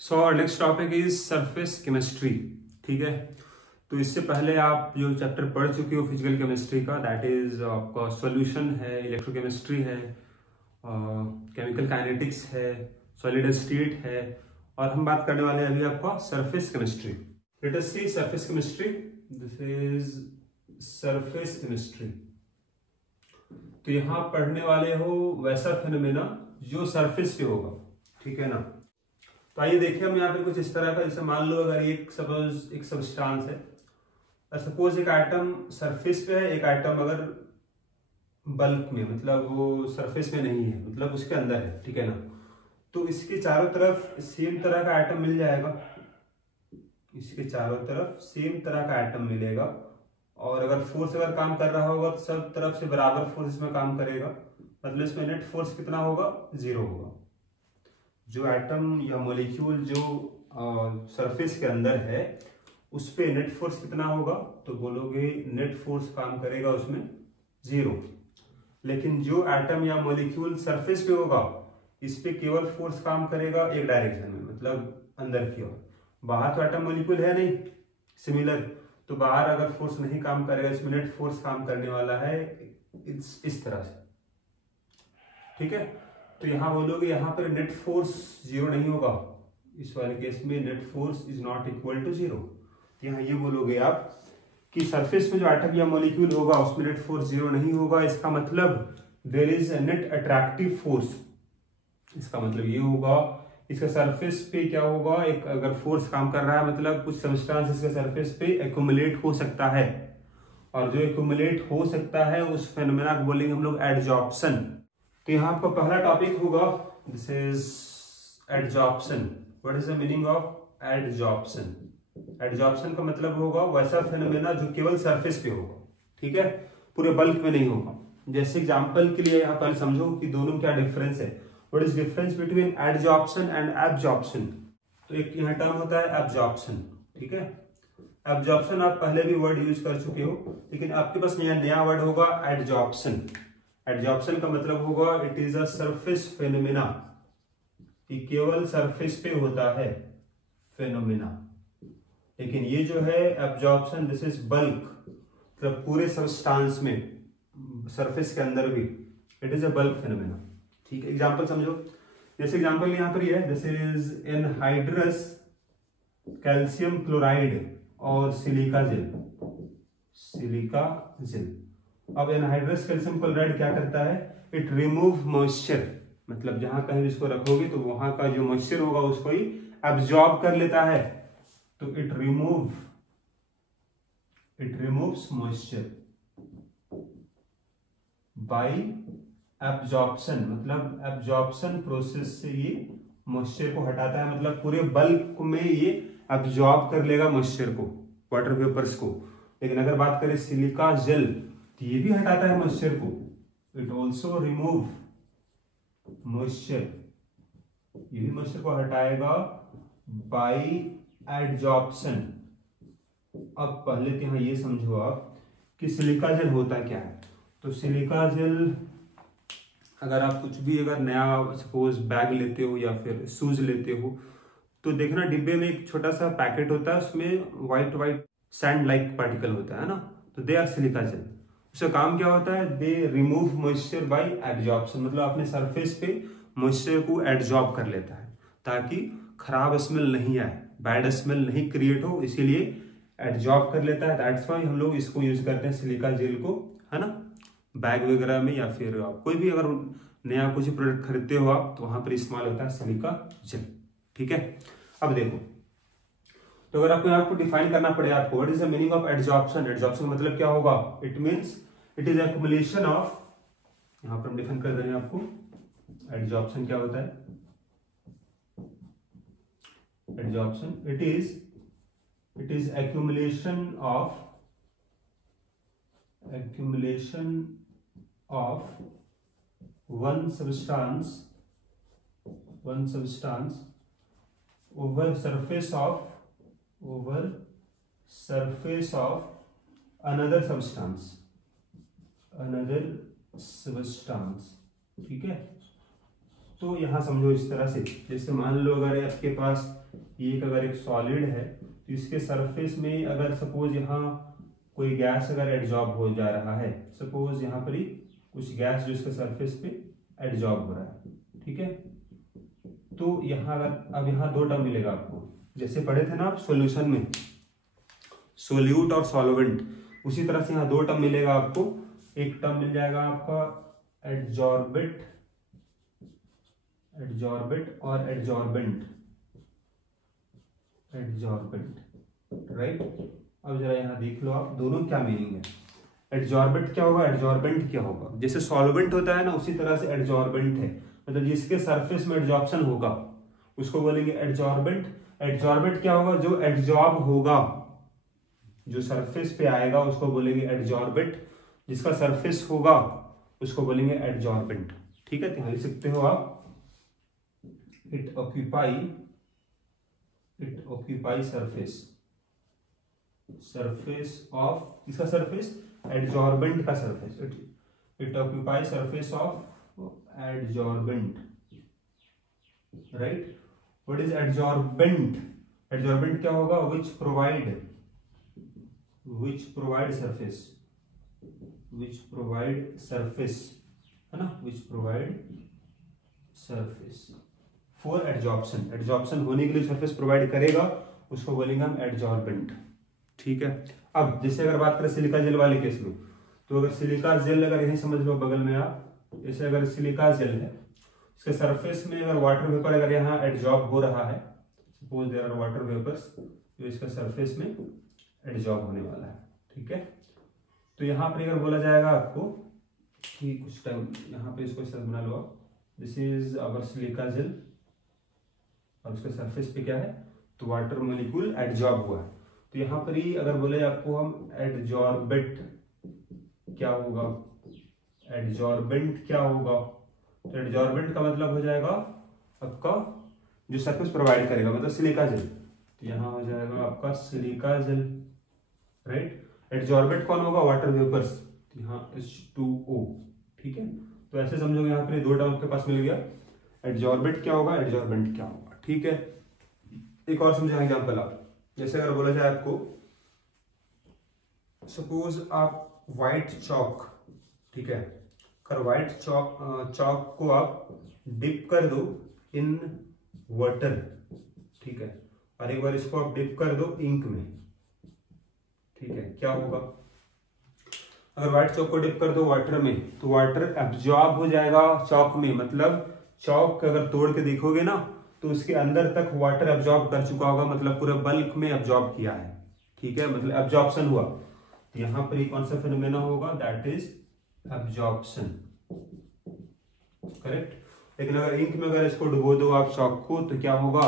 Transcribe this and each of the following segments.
So our next topic is surface chemistry. ठीक है, तो इससे पहले आप जो चैप्टर पढ़ चुके हो फिजिकल केमिस्ट्री का, दैट इज आपका सॉल्यूशन है, इलेक्ट्रोकेमिस्ट्री है, केमिकल काइनेटिक्स है, सॉलिड स्टेट है, और हम बात करने वाले हैं अभी आपका surface chemistry. Let us see surface chemistry. This is surface chemistry. तो यहाँ पढ़ने वाले हो वैसा फिनोमेना जो सरफेस पे होगा, ठीक है ना। तो आइए देखिए हम यहाँ पे कुछ इस तरह का, जैसे मान लो अगर एक सपोज एक सब्सटेंस है, सपोज एक आइटम सरफेस पे है, एक आइटम अगर बल्क में, मतलब वो सरफेस में नहीं है, मतलब उसके अंदर है, ठीक है ना। तो इसके चारों तरफ सेम तरह का आइटम मिल जाएगा, इसके चारों तरफ सेम तरह का आइटम मिलेगा, और अगर फोर्स अगर काम कर रहा होगा तो सब तरफ से बराबर फोर्स इसमें काम करेगा, मतलब इसमें नेट फोर्स कितना होगा, 0 होगा। जो एटम या मॉलिक्यूल जो सरफेस के अंदर है उस पे नेट फोर्स कितना होगा, तो बोलोगे नेट फोर्स काम करेगा उसमें 0। लेकिन जो एटम या मॉलिक्यूल सरफेस पे होगा इस पे केवल फोर्स काम करेगा एक डायरेक्शन में, मतलब अंदर की ओर। बाहर तो एटम मॉलिक्यूल है नहीं सिमिलर, तो बाहर अगर फोर्स नहीं काम करेगा, इसमें नेट फोर्स काम करने वाला है इस तरह से, ठीक है। तो यहां बोलोगे यहाँ पर नेट फोर्स 0 नहीं होगा, इस वाले केस में net force is not equal to 0। तो यहाँ ये बोलोगे आप कि सरफेस में जो एटम या मॉलिक्यूल होगा उसमें नेट फोर्स 0 नहीं होगा, इसका मतलब there is a net attractive force. इसका मतलब ये होगा इसका सरफेस पे क्या होगा, एक अगर फोर्स काम कर रहा है मतलब कुछ सब्सटेंस इसके सरफेस पे एक्युमुलेट हो सकता है, और जो एक्युमुलेट हो सकता है उस फेनोमेना को बोलेंगे हम लोग एडजॉर्प्शन। तो यहाँ आपका पहला टॉपिक होगा, this is adsorption. What is the meaning of adsorption? Adsorption का मतलब होगा वैसा फेनोमेना जो केवल सरफेस पे होगा, ठीक है, पूरे बल्क में नहीं होगा। जैसे एग्जांपल के लिए यहाँ पर समझो कि दोनों क्या डिफरेंस है। What is difference between adsorption and absorption? तो एक यहाँ टर्म होता है एब्जॉर्प्शन, ठीक है। एब्जॉर्प्शन आप पहले भी वर्ड यूज कर चुके हो, लेकिन आपके पास नया वर्ड होगा एडजॉर्प्शन। एडजॉर्प्शन का मतलब होगा it is a surface phenomena, कि केवल सरफेस पे होता है फेनोमेना। लेकिन ये जो है एब्जॉर्प्शन, दिस इज बल्क, मतलब पूरे सब्सटेंस में, सरफेस के अंदर भी, it is a bulk phenomena, ठीक है। एग्जांपल समझो, जैसे एग्जांपल यहां पर ये है, this is anhydrous calcium chloride और सिलिका जेल। Silica gel. अब एनहाइड्रस कैल्शियम क्लोराइड क्या करता है, इट रिमूव मॉइस्चर, मतलब जहां कहीं इसको रखोगे तो वहां का जो मॉइस्चर होगा उसको ही एब्जॉर्ब कर लेता है, तो it removes moisture bye absorption, मतलब एब्जॉर्प्शन प्रोसेस से ये मॉइस्चर को हटाता है, मतलब पूरे बल्क में ये एब्जॉर्ब कर लेगा मॉइस्चर को, वाटर वेपर्स को। लेकिन अगर बात करें सिलिका जेल, तो ये भी हटाता है मॉइस्चर को, इट ऑल्सो रिमूव मॉइस्चर, ये भी मॉइस्चर को हटाएगा बाय एडजॉर्प्शन। अब पहले तो यहाँ ये समझो आप कि सिलिका जेल होता क्या है। तो सिलिका जेल, अगर आप कुछ भी अगर नया सपोज बैग लेते हो या फिर शूज लेते हो, तो देखना डिब्बे में एक छोटा सा पैकेट होता है, उसमें व्हाइट सैंड लाइक पार्टिकल होता है ना, तो दे आर सिलिका जेल। उसका काम क्या होता है, they remove moisture bye absorption, मतलब अपने सरफेस पे मॉइस्चर को एब्जॉर्ब कर लेता है ताकि खराब स्मेल नहीं आए, बैड स्मेल नहीं क्रिएट हो, इसीलिए एब्जॉर्ब कर लेता है। दैट्स व्हाई हम लोग इसको यूज करते हैं सिलिका जेल को, है ना, बैग वगैरह में, या फिर आप कोई भी अगर नया कुछ प्रोडक्ट खरीदते हो आप, तो वहां पर इस्तेमाल होता है सिलिका जेल, ठीक है। अब देखो, तो अगर आपको यहाँ को डिफाइन करना पड़े आपको, what is the meaning of adsorption? Adsorption का मतलब क्या होगा, it means it is accumulation of, यहां पर हम डिफाइन कर रहे हैं आपको एडजॉर्प्शन क्या होता है। Adsorption it is accumulation of one substance over surface of another substance, ठीक है। तो यहाँ समझो इस तरह से, जैसे मान लो अगर आपके पास ये अगर एक सॉलिड है तो इसके सरफेस में अगर सपोज यहाँ कोई गैस अगर एडजॉर्ब हो जा रहा है, सपोज यहाँ पर ही कुछ गैस जो इसके सरफेस पे एडजॉर्ब हो रहा है, ठीक है। तो यहाँ अगर अब यहाँ दो टर्म मिलेगा आपको, जैसे पढ़े थे ना आप सॉल्यूशन में सोल्यूट और सॉल्वेंट, उसी तरह से यहाँ दो टर्म मिलेगा आपको। एक टर्म मिल जाएगा आपका एडजॉर्बेट और एडजॉर्बेंट, राइट। अब जरा यहाँ देख लो आप दोनों क्या मीनिंग है। एडजॉर्बेंट क्या होगा, एडजॉर्बेंट क्या होगा। जैसे सॉल्वेंट होता है ना, उसी तरह से एडजॉर्बेंट है, मतलब जिसके सरफेस में एडजॉर्प्शन होगा उसको बोलेंगे एडजॉर्बेंट। एडजॉर्बेंट क्या होगा, जो एडजॉर्ब होगा, जो सरफेस पे आएगा उसको बोलेंगे एडजॉर्बेंट, जिसका सरफेस होगा उसको बोलेंगे एडजॉर्बेंट, ठीक है। ध्यान लिख सकते हो आप, इट ऑक्यूपाई सरफेस ऑफ, इसका सरफेस एडजॉर्बेंट का surface, it occupy surface of adsorbent, right. What is adsorbent, adsorbent क्या होगा, विच प्रोवाइड सरफेस, है ना, which provide surface for adsorption, adsorption होने के लिए सरफेस प्रोवाइड करेगा उसको बोलेंगे हम एडजॉर्बेंट, ठीक है। अब जैसे अगर बात करें सिलिका जेल वाले केस में, तो अगर सिलिका जेल अगर यही समझ लो बगल में आप, जैसे अगर सिलिका जेल है, इसके सरफेस में अगर वाटर वेपर अगर यहाँ एडजॉर्ब हो रहा है, suppose there are water vapours, तो इसका सरफेस में एडजॉर्ब होने वाला है, ठीक है। तो यहाँ पर अगर बोला जाएगा आपको कि कुछ टाइम यहाँ पे इसको इस तरह बना लो आप, this is our silica gel, और उसके सरफेस पे क्या है, तो वाटर मॉलिक्यूल एडजॉर्ब हुआ है। तो यहाँ पर ही अगर बोले आपको हम एडजॉर्बेट क्या होगा, एडजॉर्बेंट क्या होगा, तो एडजॉर्बेंट का मतलब हो जाएगा आपका जो सरफेस प्रोवाइड करेगा, मतलब सिलिका जेल, तो यहाँ हो जाएगा आपका सिलिका जेल, राइट। एडजॉर्बेंट कौन होगा, वाटर वेपर्स, यहाँ H2O, ठीक है। तो ऐसे समझोगे, यहाँ पर दो टर्म आपके पास मिल गया, एडजॉर्बेंट क्या होगा, एडजॉर्बेंट क्या होगा, ठीक है। एक और समझाएं एग्जाम्पल आप, जैसे अगर बोला जाए आपको, सपोज आप व्हाइट चॉक, ठीक है, अगर व्हाइट चॉक को आप डिप कर दो इन वाटर, ठीक है, और एक बार इसको आप डिप कर दो इंक में, ठीक है, क्या होगा, अगर व्हाइट चॉक को डिप कर दो वाटर में तो वाटर एब्जॉर्ब हो जाएगा चॉक में, मतलब चॉक अगर तोड़ के देखोगे ना तो उसके अंदर तक वाटर एब्जॉर्ब कर चुका होगा, मतलब पूरे बल्क में एब्जॉर्ब किया है, ठीक है, मतलब एब्जॉर्प्शन हुआ। तो यहाँ पर कौन सा फिनोमेना होगा, दैट इज एब्जॉर्प्शन, करेक्ट। लेकिन अगर इंक में अगर इसको डुबो दो आप चॉक को, तो क्या होगा,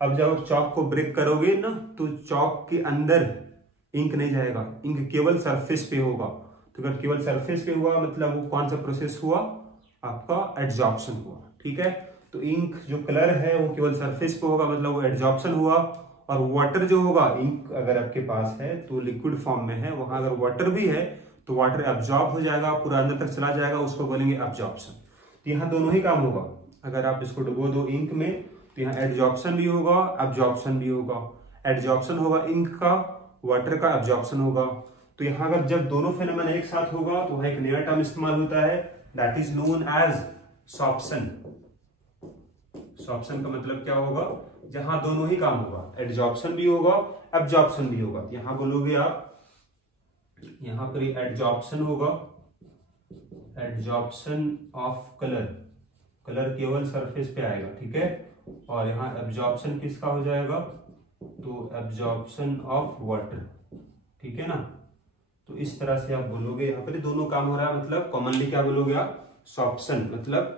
अब जब आप चॉक को ब्रेक करोगे ना तो चॉक के अंदर इंक नहीं जाएगा, इंक केवल सरफेस पे होगा। तो अगर केवल सरफेस पे हुआ मतलब वो कौन सा प्रोसेस हुआ, आपका एड्जॉर्प्शन हुआ, ठीक है। तो इंक जो कलर है वो केवल सरफेस पे होगा, मतलब वो एड्जॉर्प्शन हुआ। और वाटर जो होगा, इंक अगर आपके पास है तो लिक्विड फॉर्म में है, वहां अगर वाटर भी है तो वाटर एब्जॉर्ब हो जाएगा, पूरा अंदर तक चला जाएगा, उसको बोलेंगे एब्जॉर्प्शन। तो यहाँ दोनों ही काम होगा, अगर आप इसको डुबो दो इंक में तो यहाँ एड्जॉर्प्शन भी होगा, एब्जॉर्प्शन भी होगा। एड्जॉर्प्शन होगा इंक का, वाटर का एब्जॉर्प्शन होगा। तो यहाँ अगर जब दोनों फेनोमेना एक साथ होगा तो वहां एक नया टर्म इस्तेमाल होता है, that is known as sorption. Sorption का मतलब क्या होगा, जहां दोनों ही काम होगा, एड्जॉर्प्शन भी होगा, एब्जॉर्प्शन भी होगा। यहां बोलोगे आप, यहां पर एड्जॉर्प्शन होगा, एड्जॉर्प्शन ऑफ कलर, कलर केवल सरफेस पे आएगा, ठीक है। और यहाँ एब्जॉर्प्शन किसका हो जाएगा, तो एब्जॉर्प्शन ऑफ वाटर, ठीक है ना। तो इस तरह से आप बोलोगे, यहाँ पर दोनों काम हो रहा है, मतलब कॉमनली क्या बोलोगे आप, सॉर्प्शन, मतलब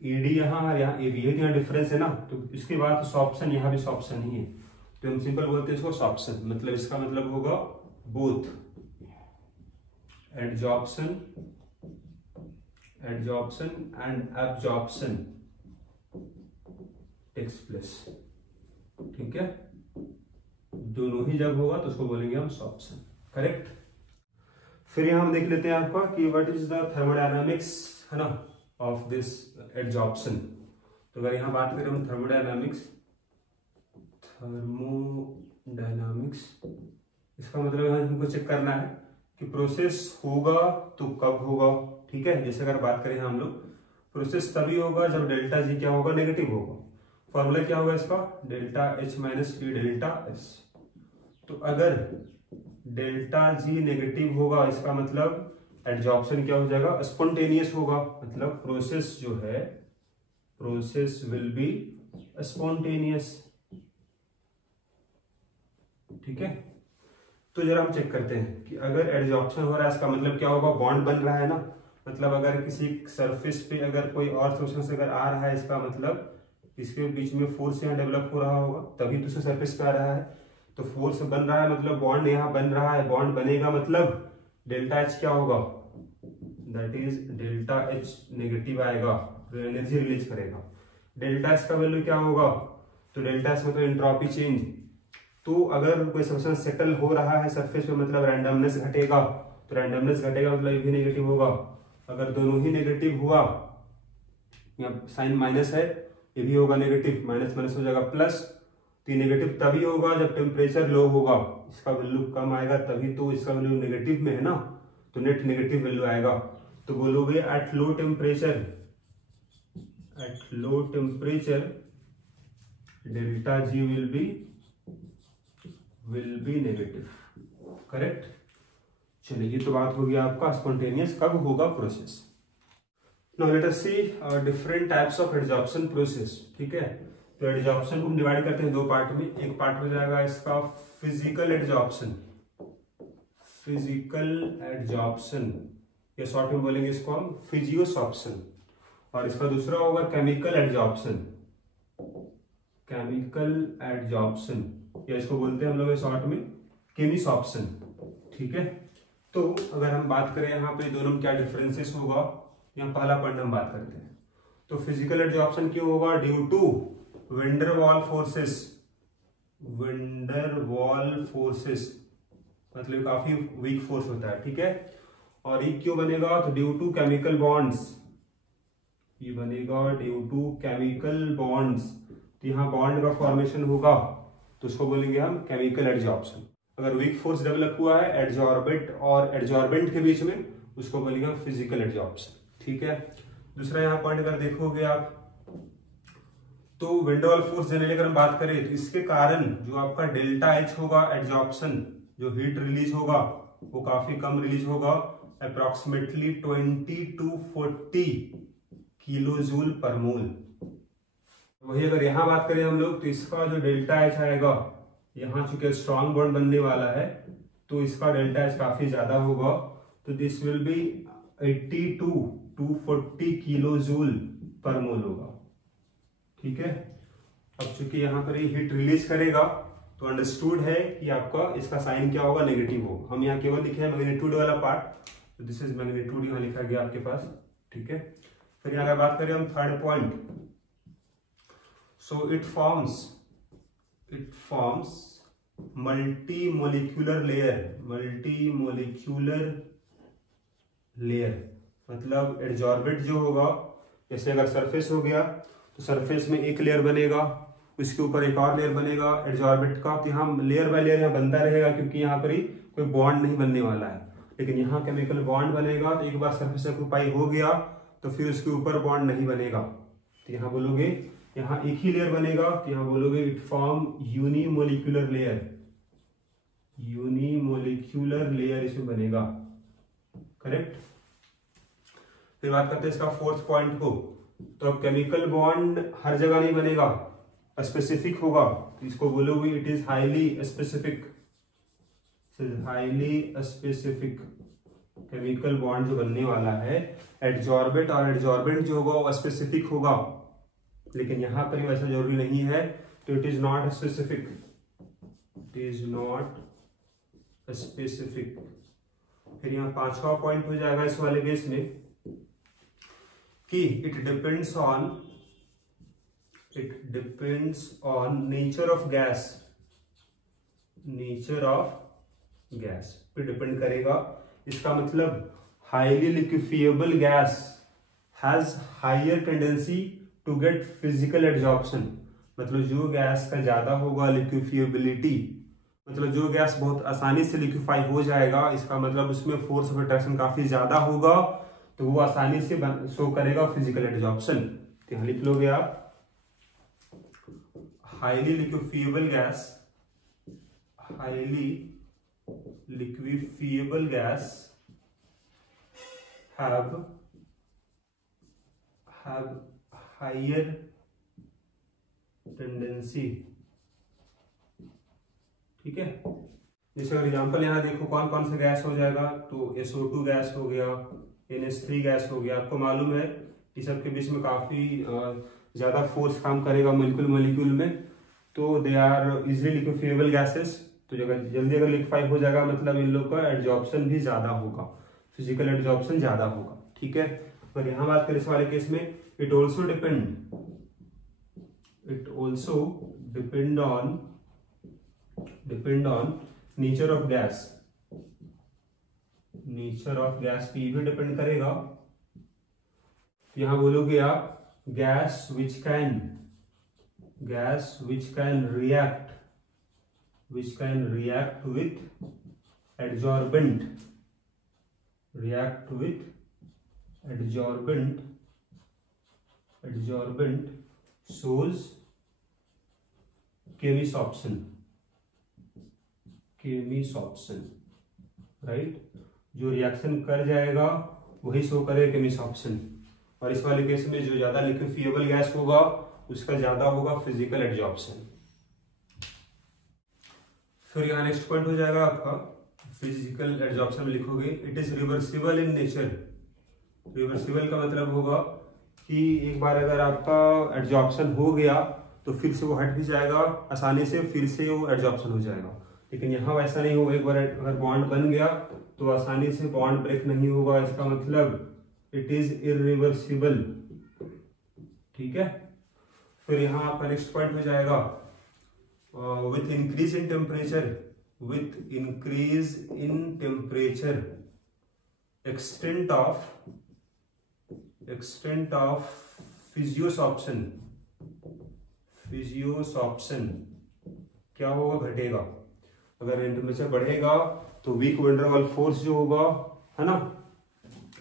ईडी यहाँ और यहाँ ए बी है, यहाँ डिफरेंस है ना, तो इसके बाद सॉर्प्शन, यहाँ भी सॉर्प्शन ही है, तो हम सिंपल बोलते हैं इसको सॉर्प्शन। मतलब इसका मतलब होगा both adsorption and absorption takes place, ठीक है। दोनों ही जब होगा तो उसको बोलेंगे हम सॉर्प्शन, करेक्ट। फिर यहां हम देख लेते हैं आपका कि व्हाट इज द थर्मोडायनामिक्स, है ना, ऑफ दिस एड्जॉर्प्शन। तो अगर यहाँ बात करें हम थर्मोडायनामिक्स, इसका मतलब हमको चेक करना है कि प्रोसेस होगा तो कब होगा। ठीक है, जैसे अगर बात करें हम लोग, प्रोसेस तभी होगा जब डेल्टा जी क्या होगा, नेगेटिव होगा। फॉर्मूला क्या होगा इसका, delta H minus T delta S. तो अगर डेल्टा जी नेगेटिव होगा, इसका मतलब एडजॉर्प्शन क्या हो जाएगा, स्पॉन्टेनियस होगा। मतलब प्रोसेस जो है, प्रोसेस विल बी स्पॉन्टेनियस। ठीक है, तो जरा हम चेक करते हैं कि अगर एडजॉर्प्शन हो रहा है, इसका मतलब क्या होगा, बॉन्ड बन रहा है ना। मतलब अगर किसी सरफेस पे अगर कोई और सब्सटेंस अगर आ रहा है, इसका मतलब इसके बीच में फोर्स यहाँ डेवलप हो रहा होगा, तभी तो सरफेस पे आ रहा है। तो फोर्स बन रहा है मतलब बॉन्ड यहाँ बन रहा है, बॉन्ड बनेगा मतलब डेल्टा एच क्या होगा, that is delta H negative आएगा, एनर्जी रिलीज करेगा। डेल्टा एच का वैल्यू क्या होगा, तो डेल्टा एच मतलब एंट्रोपी चेंज। तो अगर कोई सब्सटेंस सेटल हो रहा है सरफेस पे, मतलब रैंडमनेस घटेगा, तो रैंडमनेस घटेगा मतलब ये भी नेगेटिव होगा। अगर दोनों ही नेगेटिव हुआ, यहाँ साइन माइनस है, ये भी होगा नेगेटिव, माइनस माइनस हो जाएगा प्लस। तो ये नेगेटिव तभी होगा जब टेम्परेचर लो होगा, इसका वैल्यू कम आएगा, तभी तो इसका वैल्यू नेगेटिव में है ना, तो नेट नेगेटिव वैल्यू आएगा। तो बोलोगे at low temperature, at low temperature delta G will be negative. Correct. चलिए, ये तो बात होगी आपका स्पॉन्टेनियस कब होगा process. Now let us see different types of adsorption process. ठीक है, तो एडजॉर्प्शन को हम डिवाइड करते हैं दो पार्ट में। एक पार्ट हो जाएगा इसका फिजिकल एडजॉर्प्शन, फिजिकल एडजॉर्प्शन, या शॉर्ट में बोलेंगे इसको हम फिजियोसॉर्प्शन। और इसका दूसरा होगा केमिकल एडजॉर्प्शन, केमिकल एडजॉर्प्शन, या इसको बोलते हैं हम लोग शॉर्ट में केमिसॉर्प्शन। ठीक है, तो अगर हम बात करें यहाँ पे दोनों में क्या डिफरेंसेस होगा, यहाँ पहला पॉइंट हम बात करते हैं। तो फिजिकल एडजॉर्प्शन क्यों होगा, due to van der Waals forces, van der Waals forces मतलब काफी वीक फोर्स होता है। ठीक है, और ये क्यों बनेगा, तो ड्यू टू केमिकल बॉन्ड्स, ये बनेगा ड्यू टू केमिकल बॉन्ड्स। तो यहाँ बॉन्ड का फॉर्मेशन होगा, तो उसको बोलेंगे हम केमिकल एडजॉर्प्शन। अगर वीक फोर्स डेवलप हुआ है एडजॉर्बेंट और एडजॉर्बेंट के बीच में, उसको बोलेंगे हम फिजिकल एडजॉर्प्शन। ठीक है, दूसरा यहाँ पॉइंट अगर देखोगे आप, तो वेंडरवॉल फोर्स जनरली अगर हम बात करें, तो इसके कारण जो आपका डेल्टा एच होगा एडजॉर्प्शन, जो हीट रिलीज होगा वो काफी कम रिलीज होगा, approximately 20 to 40 kilo joule per mole. वही अगर यहाँ बात करें हम लोग, तो इसका जो डेल्टा एच आएगा, यहाँ चूंकि स्ट्रॉन्ग बॉन्ड बनने वाला है, तो इसका डेल्टा एच काफी ज्यादा होगा, तो this will be 82 to 40 kilo joule per mole होगा। ठीक है, अब चूंकि यहाँ पर ये हीट रिलीज करेगा, तो अंडरस्टूड है कि आपका इसका साइन क्या होगा, नेगेटिव होगा। हम यहाँ केवल लिखे हैं मैग्नीट्यूड वाला पार्ट, तो दिस इज मैग्नीट्यूड यहाँ लिखा गया आपके पास। ठीक है, फिर यहाँ अगर बात करें हम third point, so it forms multi molecular layer, multi molecular layer मतलब एडजॉर्बेंट जो होगा, जैसे अगर सरफेस हो गया, तो सरफेस में एक लेयर बनेगा, उसके ऊपर एक और लेयर बनेगा एडजॉर्बेंट का। तो यहाँ लेयर बाय लेयर यहाँ बनता रहेगा, क्योंकि यहाँ पर ही कोई बॉन्ड नहीं बनने वाला है। लेकिन यहाँ केमिकल बॉन्ड बनेगा, तो एक बार सरफेस ऑक्यूपाई हो गया तो फिर उसके ऊपर बॉन्ड नहीं बनेगा। तो यहाँ बोलोगे यहाँ एक ही लेयर बनेगा, तो यहाँ बोलोगे it form unimolecular layer, unimolecular layer इसमें बनेगा। करेक्ट। फिर बात करते हैं इसका फोर्थ पॉइंट को, तो अब केमिकल बॉन्ड हर जगह नहीं बनेगा, स्पेसिफिक होगा, तो इसको बोलोगे it is highly specific, highly specific chemical bond जो बनने वाला है एडजॉर्बेंट, और एडजॉर्बेंट जो होगा वो स्पेसिफिक होगा, लेकिन यहां पर वैसा जरूरी नहीं है, तो it is not specific, it is not specific. फिर यहाँ पांचवा पॉइंट हो जाएगा इस वाले केस में कि it depends on nature of gas, nature of gas पे डिपेंड करेगा। इसका मतलब highly liquefiable gas has higher tendency to get physical adsorption, मतलब जो गैस का ज्यादा होगा लिक्विफिएबिलिटी, मतलब जो गैस बहुत आसानी से लिक्विफाई हो जाएगा, इसका मतलब उसमें फोर्स ऑफ अट्रैक्शन काफी ज्यादा होगा, तो वो आसानी से शो करेगा फिजिकल एडजॉर्प्शन। तो यहां लिख लोगे आप highly liquefiable gas, highly liquefiable gas have higher tendency, ठीक है। जैसे अगर एग्जांपल यहाँ देखो कौन कौन सा गैस हो जाएगा, तो SO2 गैस हो गया, NH3 गैस हो गया। आपको मालूम है कि सबके बीच में काफी ज्यादा फोर्स काम करेगा मॉलिक्यूल में, तो दे आर इजिली लिक्विफिएबल गैसेस। तो जल्दी अगर लिक्विफाई हो जाएगा मतलब इन लोग का एडजॉर्प्शन भी ज्यादा होगा, फिजिकल एडजॉर्प्शन ज्यादा होगा, ठीक है। पर यहां बात करें इस वाले केस में, it also depend on nature of gas, nature of gas पे भी डिपेंड करेगा। यहां बोलोगे आप gas which can react with adsorbent shows chemisoption, right. जो रिएक्शन कर जाएगा वही शो करेगा केमिसॉप्शन। और इस वाले केस में जो ज्यादा लिक्विफिएबल गैस होगा उसका ज्यादा होगा फिजिकल एडजॉर्प्शन। फिर यहाँ नेक्स्ट पॉइंट हो जाएगा आपका फिजिकल एडजॉर्प्शन में लिखोगे it is reversible in nature. Reversible का मतलब होगा कि एक बार अगर आपका एडजॉर्प्शन हो गया तो फिर से वो हट भी जाएगा आसानी से, फिर से वो एडजॉर्प्शन हो जाएगा। लेकिन यहाँ वैसा नहीं होगा, एक बार अगर बॉन्ड बन गया तो आसानी से बॉन्ड ब्रेक नहीं होगा, इसका मतलब इट इज इरिवर्सिबल, ठीक है। फिर यहाँ आपका नेक्स्ट पॉइंट हो जाएगा with increase in temperature extent of physiosorption क्या होगा, घटेगा। अगर टेम्परेचर बढ़ेगा तो वीक वैन डर वाल फोर्स जो होगा है ना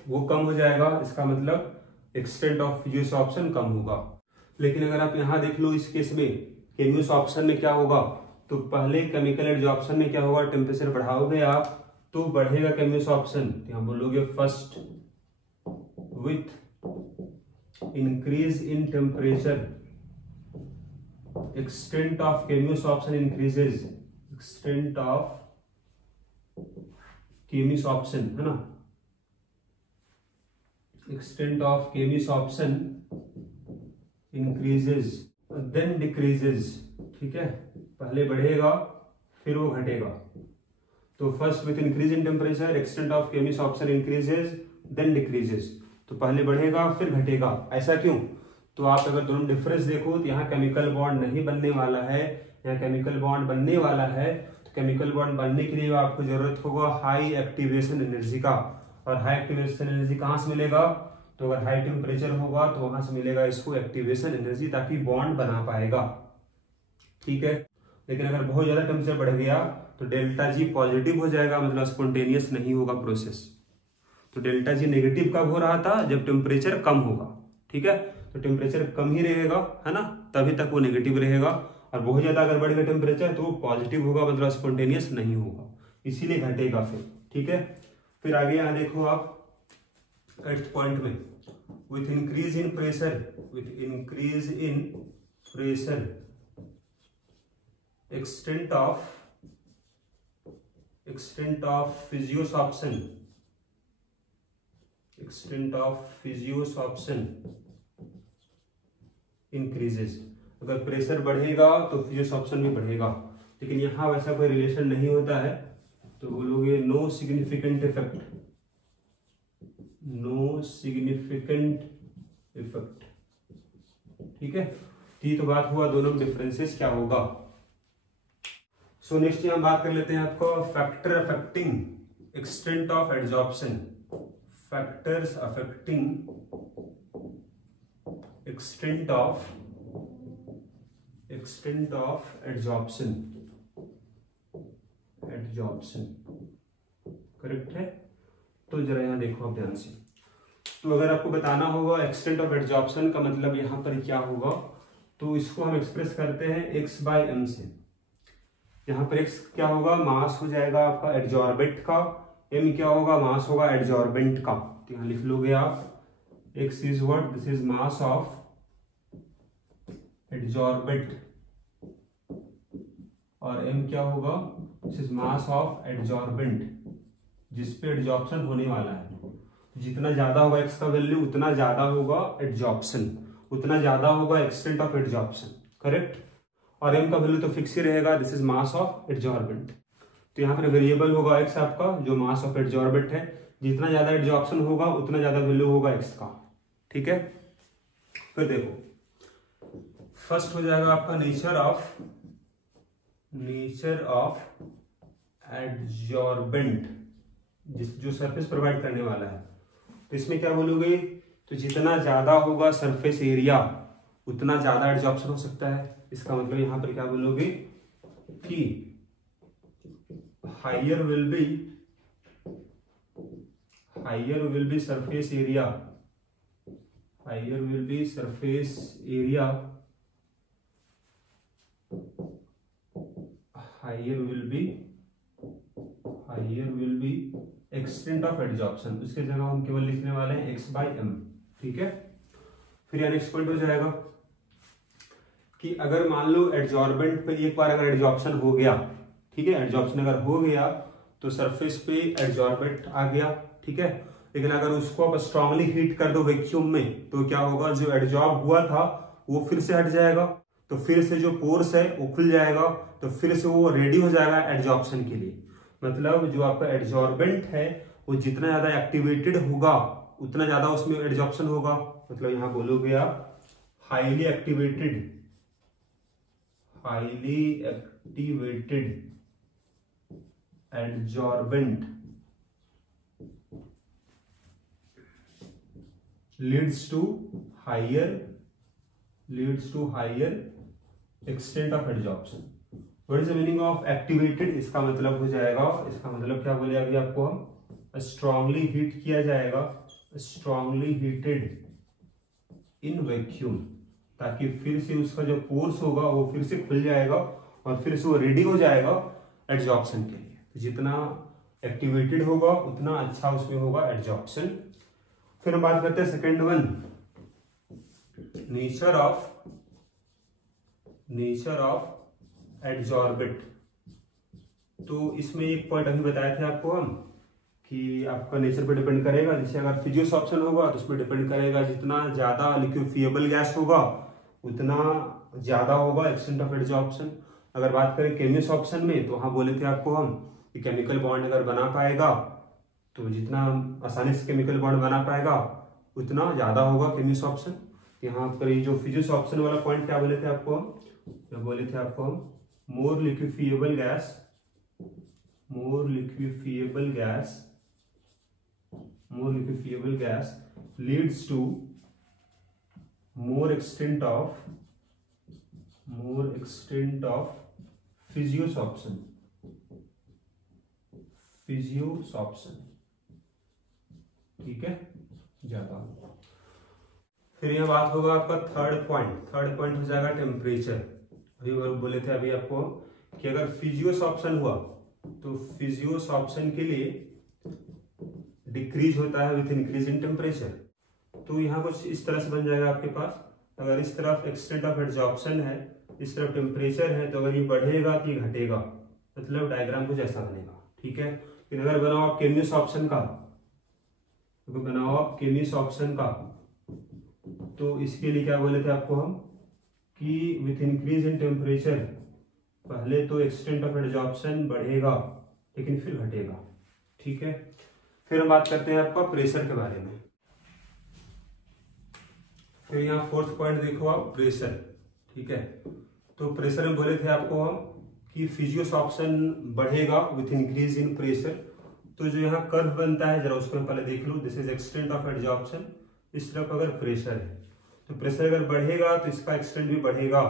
वो कम हो जाएगा, इसका मतलब एक्सटेंट ऑफ फिजियोसॉर्प्शन कम होगा। लेकिन अगर आप यहाँ देख लो इस केस में केमियोसॉर्प्शन में क्या होगा, तो पहले केमिकल एडजॉर्प्शन में क्या होगा, टेम्परेचर बढ़ाओगे आप तो बढ़ेगा केमियोसॉर्प्शन। यहां बोलोगे first with increase in temperature extent of chemisorption increases, extent of chemisorption है ना, extent of chemisorption increases then decreases, ठीक है। पहले बढ़ेगा फिर वो घटेगा। तो first with increase in temperature extent of chemisorption increases then decreases, तो पहले बढ़ेगा फिर घटेगा। ऐसा क्यों, तो आप अगर दोनों डिफरेंस देखो तो यहाँ केमिकल बॉन्ड नहीं बनने वाला है, यहाँ केमिकल बॉन्ड बनने वाला है। तो केमिकल बॉन्ड बनने के लिए आपको जरूरत होगा हाई एक्टिवेशन एनर्जी का, और हाई एक्टिवेशन एनर्जी कहाँ से मिलेगा, तो अगर हाई टेम्परेचर होगा तो वहां से मिलेगा इसको एक्टिवेशन एनर्जी, ताकि बॉन्ड बना पाएगा, ठीक है। लेकिन अगर बहुत ज्यादा टेम्परेचर बढ़ गया तो डेल्टा जी पॉजिटिव हो जाएगा, मतलब स्पॉन्टेनियस नहीं होगा प्रोसेस। तो डेल्टा जी नेगेटिव कब हो रहा था, जब टेम्परेचर कम होगा, ठीक है। तो टेम्परेचर कम ही रहेगा है ना, तभी तक वो नेगेटिव रहेगा। और बहुत ज्यादा अगर बढ़ गया टेम्परेचर तो पॉजिटिव होगा, मतलब स्पॉन्टेनियस नहीं होगा, इसीलिए घटेगा फिर, ठीक है। फिर आगे यहाँ देखो आप 8th पॉइंट में, with increase in pressure extent of physiosorption increases। अगर प्रेशर बढ़ेगा तो फिजियोसॉर्प्शन भी बढ़ेगा, लेकिन यहाँ वैसा कोई रिलेशन नहीं होता है। तो बोलोगे नो सिग्निफिकेंट इफेक्ट, ठीक है। तो बात हुआ दोनों डिफरेंसेस क्या होगा। सो नेक्स्ट हम बात कर लेते हैं आपको factor affecting extent of adsorption, factors affecting extent of adsorption correct है। तो जरा यहाँ देखो आप ध्यान से, तो अगर आपको बताना होगा एक्सटेंट ऑफ एडजॉर्प्शन का मतलब यहाँ पर क्या होगा, तो इसको हम एक्सप्रेस करते हैं x बाय m से। यहाँ पर x क्या होगा, मास हो जाएगा आपका एडजॉर्बेंट का, m क्या होगा, मास होगा एडजॉर्बेंट का। तो यहाँ लिख लोगे आप x is what, this is mass of adsorbent, और m क्या होगा, this is mass of adsorbent जिसपे एडजॉर्प्शन होने वाला है। जितना ज्यादा होगा x का वैल्यू उतना ज्यादा होगा एडजॉर्प्शन, उतना ज्यादा होगा एक्सटेंट ऑफ एडजॉर्प्शन, करेक्ट। और m का वैल्यू तो फिक्स ही रहेगा, this is mass of adsorbent. तो यहाँ पर वेरिएबल होगा x आपका जो मास ऑफ एडजॉर्बेंट है, जितना ज्यादा एडजॉर्प्शन होगा उतना ज्यादा वैल्यू होगा x का, ठीक है। फिर देखो फर्स्ट हो जाएगा आपका नेचर ऑफ एडजॉर्बेंट, जो सरफेस प्रोवाइड करने वाला है। तो इसमें क्या बोलोगे, तो जितना ज्यादा होगा सरफेस एरिया उतना ज्यादा एडजॉर्प्शन हो सकता है। इसका मतलब यहां पर क्या बोलोगे कि higher will be surface area, higher will be extent of adsorption. उसके जगह हम केवल लिखने वाले हैं x बाई m, ठीक है। फिर यहाँ नेक्स्ट पॉइंट हो जाएगा कि अगर मान लो एडजॉर्बेंट पे एक बार अगर एडजॉर्प्शन हो गया, ठीक है, एडजॉर्प्शन अगर हो गया तो सरफेस पे एडजॉर्बेंट आ गया, ठीक है। लेकिन अगर उसको आप स्ट्रांगली हीट कर दो वैक्यूम में तो क्या होगा, जो एडजॉर्ब हुआ था वो फिर से हट जाएगा, तो फिर से जो पोर्स है वो खुल जाएगा, तो फिर से वो रेडी हो जाएगा एडजॉर्प्शन के लिए। मतलब जो आपका एडजॉर्बेंट है वो जितना ज्यादा एक्टिवेटेड होगा उतना ज्यादा उसमें एडजॉर्प्शन होगा। मतलब यहां बोलोगे आप highly activated adsorbent leads to higher extent of adsorption. What is the meaning of activated, इसका मतलब हो जाएगा, इसका मतलब क्या बोले अभी आपको, हम स्ट्रांगली हीट किया जाएगा, स्ट्रांगली हीटेड इन वैक्यूम, ताकि फिर से उसका जो पोर्स होगा वो फिर से खुल जाएगा और फिर से वो रेडी हो जाएगा एडजॉर्प्शन के लिए। तो जितना एक्टिवेटेड होगा उतना अच्छा उसमें होगा एडजॉर्प्शन। फिर हम बात करते हैं second one, nature of adsorbent. तो इसमें एक पॉइंट अभी बताए थे आपको हम कि आपका नेचर पे डिपेंड करेगा। जैसे अगर फिजियोस ऑप्शन होगा तो उसमें डिपेंड करेगा, जितना ज्यादा लिक्विफिएबल गैस होगा उतना ज्यादा होगा एक्सटेंट ऑफ एडजॉर्प्शन। अगर बात करें केमियस ऑप्शन में तो हाँ बोले थे आपको हम कि केमिकल बॉन्ड अगर बना पाएगा तो जितना आसानी से केमिकल बॉन्ड बना पाएगा उतना ज्यादा होगा केमियस ऑप्शन। यहाँ पर ये जो फिजियोस ऑप्शन वाला पॉइंट क्या बोले थे आपको हम, more liquefiable gas leads to more extent of physisorption, ठीक है, ज्यादा। फिर यह बात होगा आपका थर्ड पॉइंट हो जाएगा टेम्परेचर। अभी बोले थे अभी आपको कि अगर फिजियोस ऑप्शन हुआ तो फिजियोस ऑप्शन के लिए डिक्रीज होता है विथ इंक्रीज इन टेम्परेचर। तो यहाँ कुछ इस तरह से बन जाएगा आपके पास, अगर इस तरफ एक्सटेंट ऑफ एडजॉर्प्शन है, इस तरफ टेम्परेचर है, तो अगर ये बढ़ेगा कि घटेगा, मतलब डायग्राम कुछ ऐसा बनेगा, ठीक है। लेकिन अगर बनाओ आप केमियस ऑप्शन का, तो इसके लिए क्या बोले थे आपको हम कि विथ इंक्रीज इन टेम्परेचर पहले तो एक्सटेंट ऑफ एडजॉर्प्शन बढ़ेगा लेकिन फिर घटेगा, ठीक है। फिर हम बात करते हैं आपका प्रेशर के बारे में। फिर यहाँ फोर्थ पॉइंट देखो आप, प्रेशर, ठीक है। तो प्रेशर में बोले थे आपको हम कि फिजियोस ऑप्शन बढ़ेगा विथ इंक्रीज इन प्रेशर। तो जो यहाँ कर्व बनता है जरा उसको पहले देख लो, this is extent of adsorption, इस तरफ अगर प्रेशर है तो प्रेशर अगर बढ़ेगा तो इसका एक्सटेंट भी बढ़ेगा,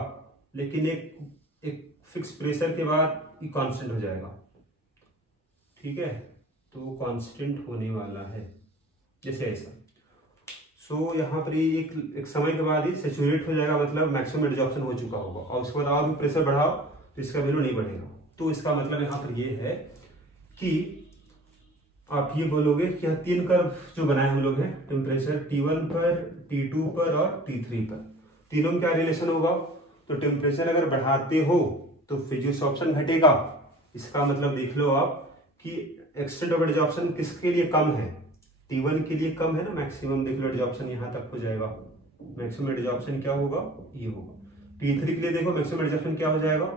लेकिन एक फिक्स प्रेशर के बाद ये कांस्टेंट हो जाएगा। ठीक है, तो कांस्टेंट होने वाला है जैसे ऐसा। सो यहाँ पर ये एक समय के बाद ही सैचुरेट हो जाएगा, मतलब मैक्सिमम एडजॉर्प्शन हो चुका होगा, और उसके बाद और भी प्रेशर बढ़ाओ तो इसका वैल्यू नहीं बढ़ेगा। तो इसका मतलब यहाँ पर ये है कि आप ये बोलोगे कि यहाँ 3 कर्व जो बनाए हम लोग हैं, टेम्परेचर T1 पर, T2 पर और T3 पर, तीनों में क्या रिलेशन होगा? तो टेम्परेचर अगर बढ़ाते हो तो फिजियोसॉर्प्शन घटेगा। इसका मतलब देख लो आप कि एक्सटेंट ऑफ एडजॉर्प्शन किसके लिए कम है? T1 के लिए कम है ना, मैक्सिमम देख लो एडजॉर्प्शन यहाँ तक हो जाएगा, मैक्सिमम एडजॉर्प्शन क्या होगा? ये होगा। T3 के लिए देखो मैक्सिमम एडजॉर्प्शन क्या हो जाएगा?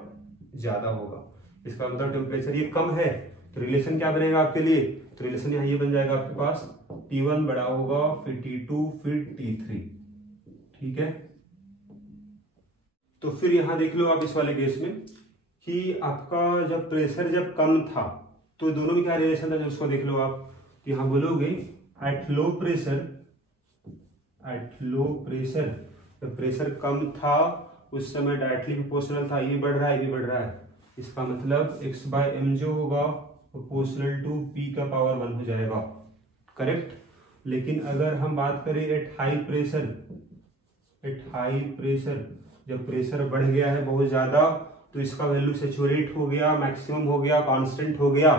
ज्यादा होगा। इसका मतलब टेम्परेचर ये कम है, तो रिलेशन क्या बनेगा आपके लिए? तो रिलेशन यहाँ ये बन जाएगा आपके पास, T1 बड़ा होगा, फिर T2, फिर T3। ठीक है, तो फिर यहाँ देख लो आप इस वाले केस में कि आपका जब प्रेशर जब कम था तो दोनों में क्या रिलेशन था, जब उसको देख लो आप, तो यहाँ बोलोगे एट लो प्रेशर जब प्रेशर कम था उस समय डायरेक्टली प्रोपोर्शनल था, ये बढ़ रहा है, ये बढ़ रहा है। इसका मतलब x/m जो होगा प्रोपोर्शनल टू p का पावर 1 हो जाएगा, करेक्ट। लेकिन अगर हम बात करें एट हाई प्रेशर जब प्रेशर बढ़ गया है बहुत ज्यादा, तो इसका वैल्यू सैचुरेट हो गया, मैक्सिमम हो गया, कांस्टेंट हो गया,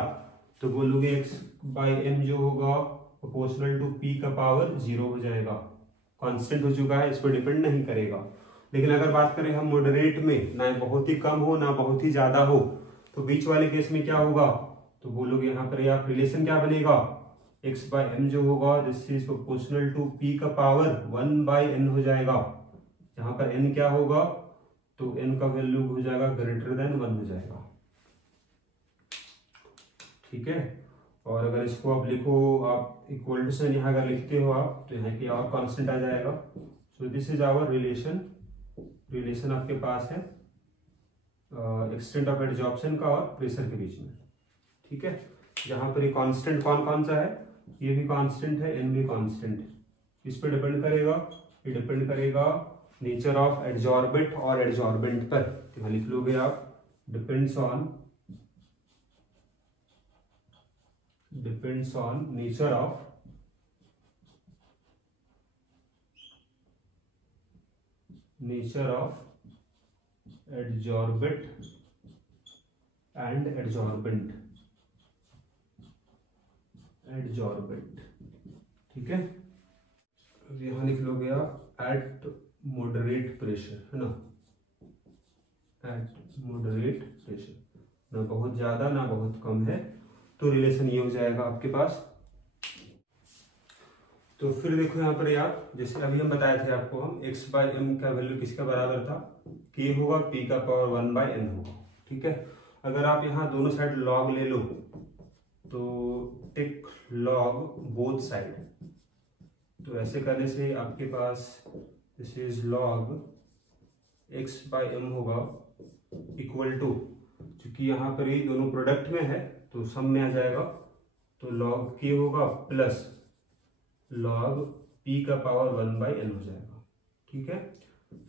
तो बोलोगे x/m जो होगा प्रोपोर्शनल टू p का पावर 0 हो जाएगा, कांस्टेंट हो चुका है, इस पर डिपेंड नहीं करेगा। लेकिन अगर बात करें हम मॉडरेट में, ना बहुत ही कम हो ना बहुत ही ज्यादा हो, तो बीच वाले केस में क्या होगा? तो बोलोगे यहाँ पर आप रिलेशन क्या बनेगा? x/m जो होगा this is proportional to p का पावर 1/n हो जाएगा। यहाँ पर n क्या होगा? तो n का वैल्यू हो जाएगा ग्रेटर देन 1 हो जाएगा। ठीक है, और अगर इसको आप लिखो, आप इक्वल टू साइन यहाँ अगर लिखते हो आप, तो यहाँ की और कांस्टेंट आ जाएगा। So this is our relation आपके पास है एक्सटेंट ऑफ एडजॉर्प्शन का और प्रेशर के बीच में। ठीक है, यहाँ पर ये कांस्टेंट कौन सा है? ये भी कांस्टेंट है, n भी कांस्टेंट है। इस पर डिपेंड करेगा, ये डिपेंड करेगा नेचर ऑफ एडजॉर्बेंट और एडजॉर्बेंट पर। यहाँ लिख लोगे आप depends on nature of adsorbent and adsorbent। ठीक है, यहां लिख लोगे आप एट मॉडरेट प्रेशर, है ना, एट मॉडरेट प्रेशर, ना बहुत ज्यादा ना बहुत कम है, तो रिलेशन ये हो जाएगा आपके पास। तो फिर देखो यहाँ पर यार, जैसे अभी हम बताए थे आपको, हम x/m का वैल्यू किसका बराबर था? k होगा p का पावर 1/n होगा। ठीक है, अगर आप यहाँ दोनों साइड log ले लो, तो टेक log बोथ साइड, तो ऐसे करने से आपके पास दिस इज log x/m होगा इक्वल टू, क्योंकि यहाँ पर ये दोनों प्रोडक्ट में है तो सम में आ जाएगा, तो log k होगा प्लस log p का पावर 1/n हो जाएगा। ठीक है,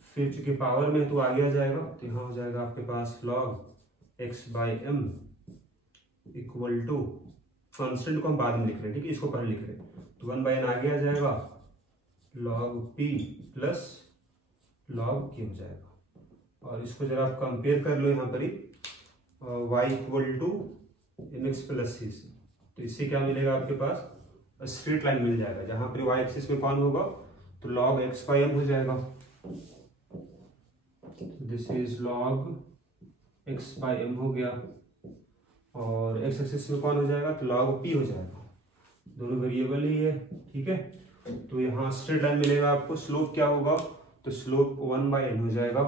फिर चूंकि पावर में तो आगे आ जाएगा, तो यहाँ हो जाएगा आपके पास log x/m equal to, constant को हम बाद में लिख रहे हैं, ठीक है, इसको पहले लिख रहे हैं, तो 1/n आगे आ जाएगा, log p plus log k हो जाएगा। और इसको जरा आप कंपेयर कर लो यहाँ पर ही, y equal to mx plus c से, तो इससे क्या मिलेगा आपके पास? स्ट्रेट लाइन मिल जाएगा, जहां पर y एक्सिस में कौन होगा? तो log x/m हो जाएगा, दिस इज log x/m हो गया, और x एक्सिस में कौन हो जाएगा? तो log p हो जाएगा, दोनों वेरिएबल ही है। ठीक है, तो यहाँ स्ट्रेट लाइन मिलेगा आपको, स्लोप क्या होगा? तो स्लोप 1/n हो जाएगा,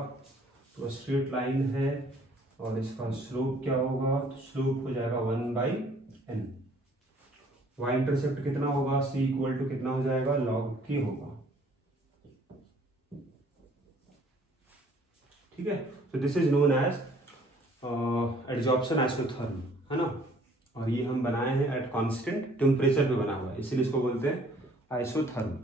तो स्ट्रेट लाइन है और इसका स्लोप क्या होगा? तो स्लोप हो जाएगा 1/n। y इंटरसेप्ट कितना होगा? c इक्वल टू कितना हो जाएगा? log k होगा। ठीक है, तो this is known as adsorption isotherm, है ना, और ये हम बनाए हैं एट कांस्टेंट टेम्परेचर पे बना हुआ है, इसीलिए इसको बोलते हैं आइसोथर्म।